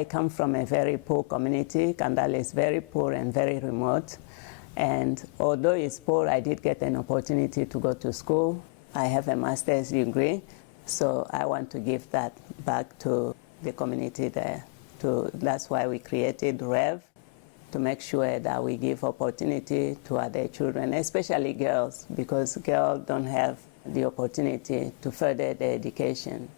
I come from a very poor community. Kandale is very poor and very remote. And although it's poor, I did get an opportunity to go to school. I have a master's degree, so I want to give that back to the community there. That's why we created REVE, to make sure that we give opportunity to other children, especially girls, because girls don't have the opportunity to further their education.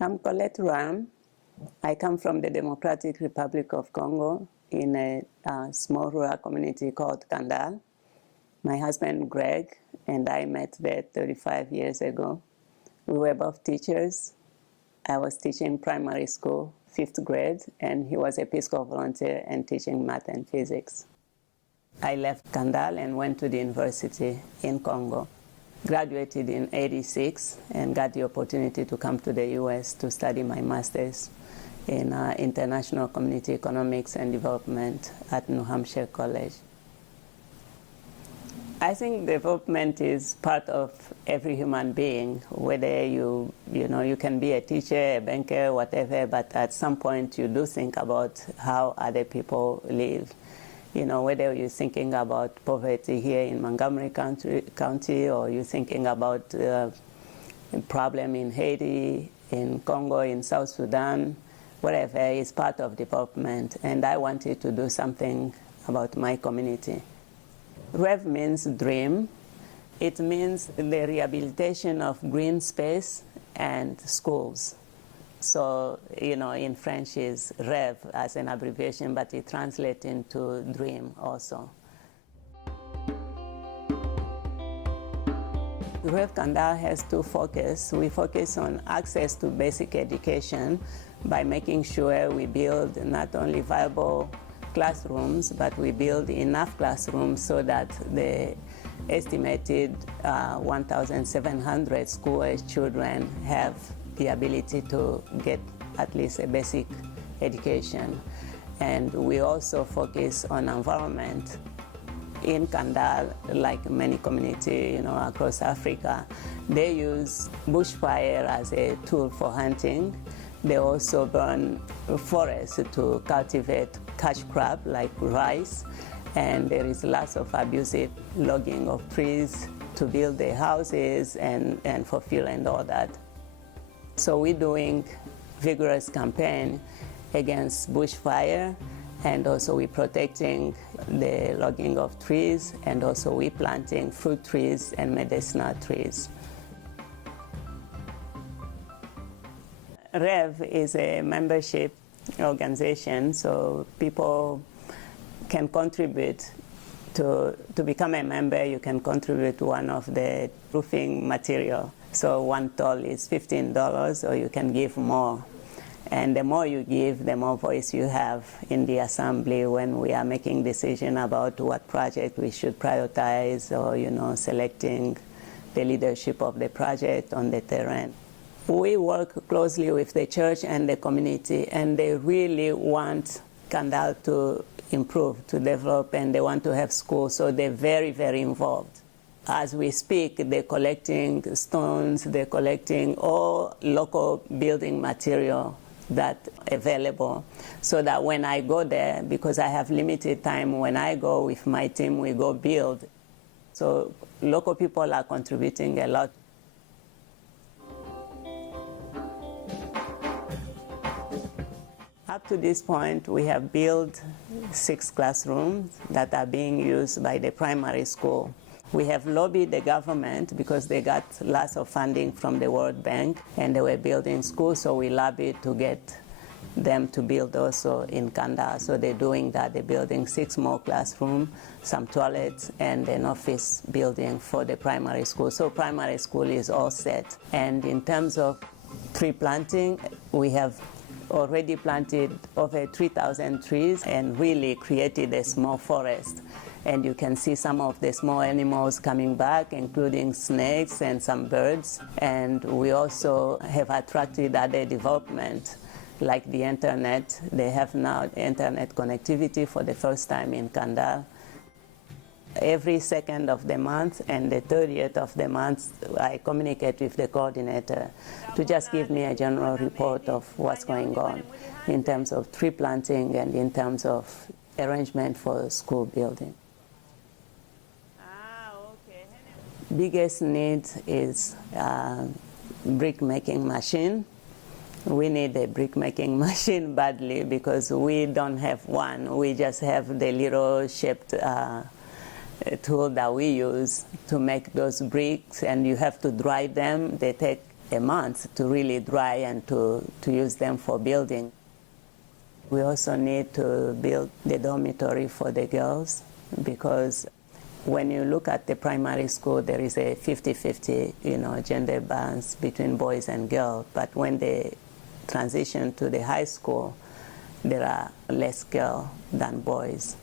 I'm Colette Ramm. I come from the Democratic Republic of Congo in a small rural community called Kandale. My husband, Greg, and I met there 35 years ago. We were both teachers. I was teaching primary school, 5th grade, and he was a Peace Corps volunteer and teaching math and physics. I left Kandale and went to the university in Congo. Graduated in '86 and got the opportunity to come to the US to study my master's in International Community Economics and Development at New Hampshire College. I think development is part of every human being, whether you can be a teacher, a banker, whatever, but at some point you do think about how other people live. Whether you're thinking about poverty here in Montgomery County, or you're thinking about a problem in Haiti, in Congo, in South Sudan, whatever, is part of development. And I wanted to do something about my community. REVE means dream. It means the rehabilitation of green space and schools. So, in French is REVE as an abbreviation, but it translates into dream also. REVE Kandale has two focuses. We focus on access to basic education by making sure we build not only viable classrooms, but we build enough classrooms so that the estimated 1,700 school-age children have the ability to get at least a basic education. And we also focus on environment. In Kandale, like many communities across Africa, they use bushfire as a tool for hunting. They also burn forests to cultivate cash crop like rice, and there is lots of abusive logging of trees to build their houses and for fuel and all that. So we're doing vigorous campaign against bushfire, and also we're protecting the logging of trees, and also we're planting fruit trees and medicinal trees. REVE is a membership organization, so people can contribute. To become a member, you can contribute one of the roofing material. So one toll is $15, or you can give more. And the more you give, the more voice you have in the assembly when we are making decisions about what project we should prioritize, or selecting the leadership of the project on the terrain. We work closely with the church and the community, and they really want Kandale to improve, to develop, and they want to have schools, so they're very, very involved. As we speak, they're collecting stones, they're collecting all local building material that's available, so that when I go there, because I have limited time, when I go with my team, we go build. So local people are contributing a lot. Up to this point, we have built 6 classrooms that are being used by the primary school. We have lobbied the government because they got lots of funding from the World Bank, and they were building schools, so we lobbied to get them to build also in Kandale. So they're doing that. They're building 6 more classrooms, some toilets, and an office building for the primary school. So primary school is all set. And in terms of tree planting, we have already planted over 3,000 trees and really created a small forest. And you can see some of the small animals coming back, including snakes and some birds. And we also have attracted other development, like the internet. They have now internet connectivity for the first time in Kandale. Every second of the month and the 30th of the month, I communicate with the coordinator to just give me a general report of what's going on in terms of tree planting and in terms of arrangement for school building. Biggest need is a brick making machine. We need a brick making machine badly because we don't have one. We just have the little shaped tool that we use to make those bricks, and you have to dry them. They take a month to really dry and to use them for building. We also need to build the dormitory for the girls, because when you look at the primary school, there is a 50-50, gender balance between boys and girls. But when they transition to the high school, there are less girls than boys.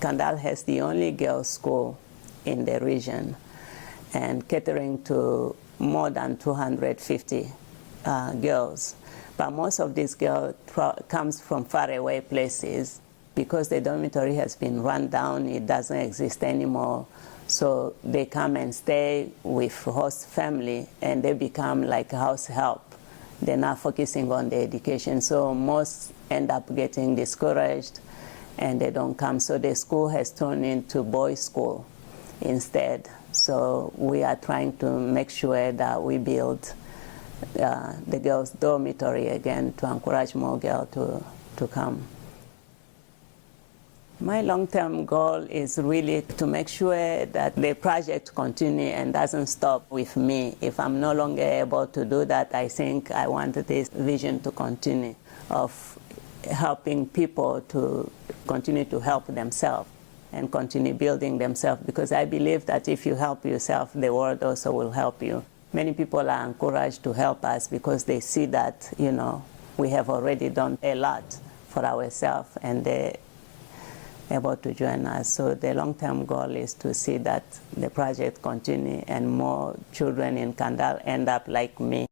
Kandale has the only girls' school in the region and catering to more than 250 girls. But most of these girls comes from faraway places. Because the dormitory has been run down, it doesn't exist anymore. So they come and stay with host family, and they become like house help. They're not focusing on the education. So most end up getting discouraged, and they don't come. So the school has turned into boys' school instead. So we are trying to make sure that we build the girls' dormitory again to encourage more girls to come. My long-term goal is really to make sure that the project continues and doesn't stop with me. If I'm no longer able to do that, I think I want this vision to continue of helping people to continue to help themselves and continue building themselves, because I believe that if you help yourself, the world also will help you. Many people are encouraged to help us because they see that, we have already done a lot for ourselves, and they're able to join us. So the long-term goal is to see that the project continue and more children in Kandale end up like me.